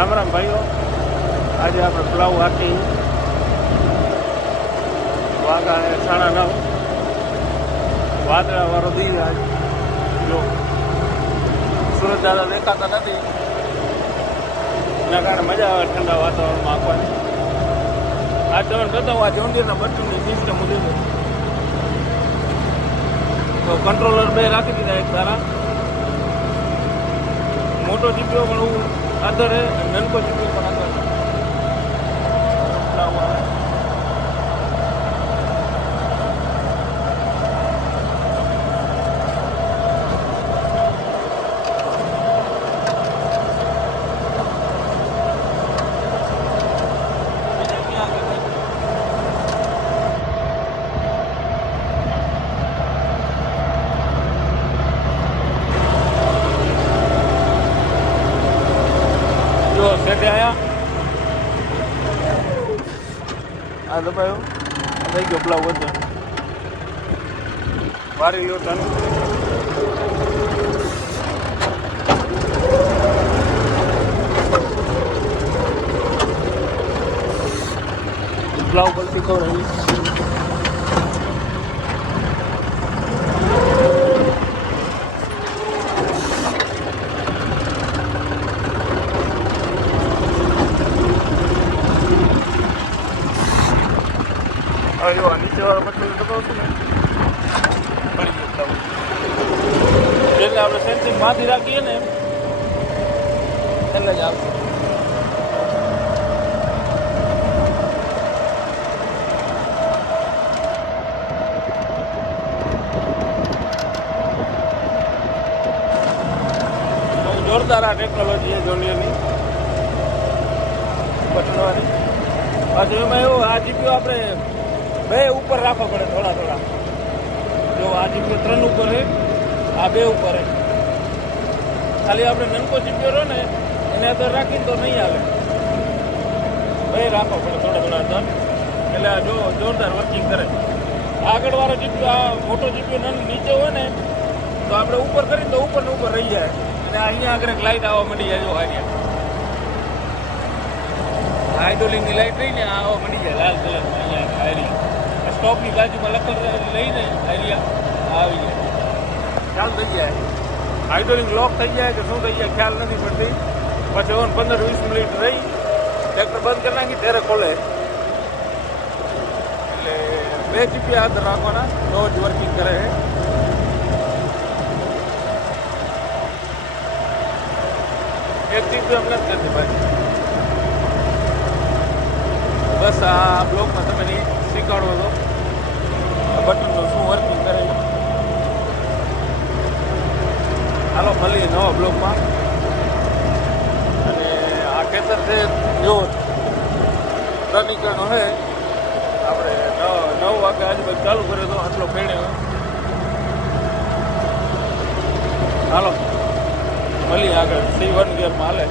રામ રામ ભાઈઓ, આજે આપણે પ્લાવ હાકી વાઘા 9:30 વાદળા વાળો દી. આજ જો સુરત દાદા દેખાતા નથી, એના કારણે મજા આવે ઠંડા વાતાવરણમાં આપવાની. આજ તમને બતાવું, આ જોંદીરના બટનની સિસ્ટમ મુજબ તો કંટ્રોલર બે રાખી દીધા. એક તારા મોટો જીપીઓ પણ અંદર હે, નનકો જીપીઓ પણ અંદર. સેટે આયા આ દબાયો, થઈ ગયો પ્લાવ વધુ વારી લ્યો ટન. પ્લાવ પરથી ખવડાવી નીચે વાળા બટન દબાવશું ને પડી ગયું. એટલે આપણે સેન્સિંગ માંથી રાખીએ ને એટલે જ આવશે. જોરદાર આ ટેકનોલોજી છે જોનિયરની બટનવાળી. પાછું એમાં એવું, આ જીપીઓ આપણે બે ઉપર રાખવા પડે થોડા થોડા. જો આ જીપીઓ 3 ઉપર છે, આ 2 ઉપર છે. ખાલી આપણે નનકો જીપીઓ રહ્યો ને એને અંદર રાખીને તો નહીં આવે, બે રાખવા પડે થોડા થોડા અંદર. એટલે આ જો જોરદાર વર્કિંગ કરે. આગળ વાળો જીપીઓ, આ મોટો જીપીઓ નીચે હોય ને તો આપણે ઉપર કરીને તો ઉપર ને ઉપર રહી જાય. અને અહીંયા આગળ એક લાઇટ આવવા માંડી જાય. જો અહીંયા હાઇડ્રોલિકની લાઇટ રહીને આવવા માંડી જાય લાલ કલરમાં. અહીંયા હારી સ્ટોપની બાજુમાં લખલ લઈને અહીંયા આવી જાય, ખ્યાલ થઈ જાય. હાઇડ્રોલિક લોક થઈ જાય કે શું થઈ જાય ખ્યાલ નથી પડતી. પછી 15-20 મિનિટ રહી ટ્રેક્ટર બંધ કરી નાખી ત્યારે ખોલે. એટલે 2 જીપી હાથ રાખવાના તો જ વર્કિંગ કરે. એક જીપી અમને જ નથી ભાઈ. બસ આ બ્લોકમાં તમે નહીં શીખવાડવો તો બટનનું શું વર્કિંગ કરે. હાલો મળીએ નવા બ્લોકમાં. અને આ ખેતર છે જો રનિકરણો છે, આપણે 9 વાગે આજુબાજુ ચાલુ કર્યો તો આટલો ફેણે. હાલો મળીએ આગળ. C1 ગિયરમાં હાલે.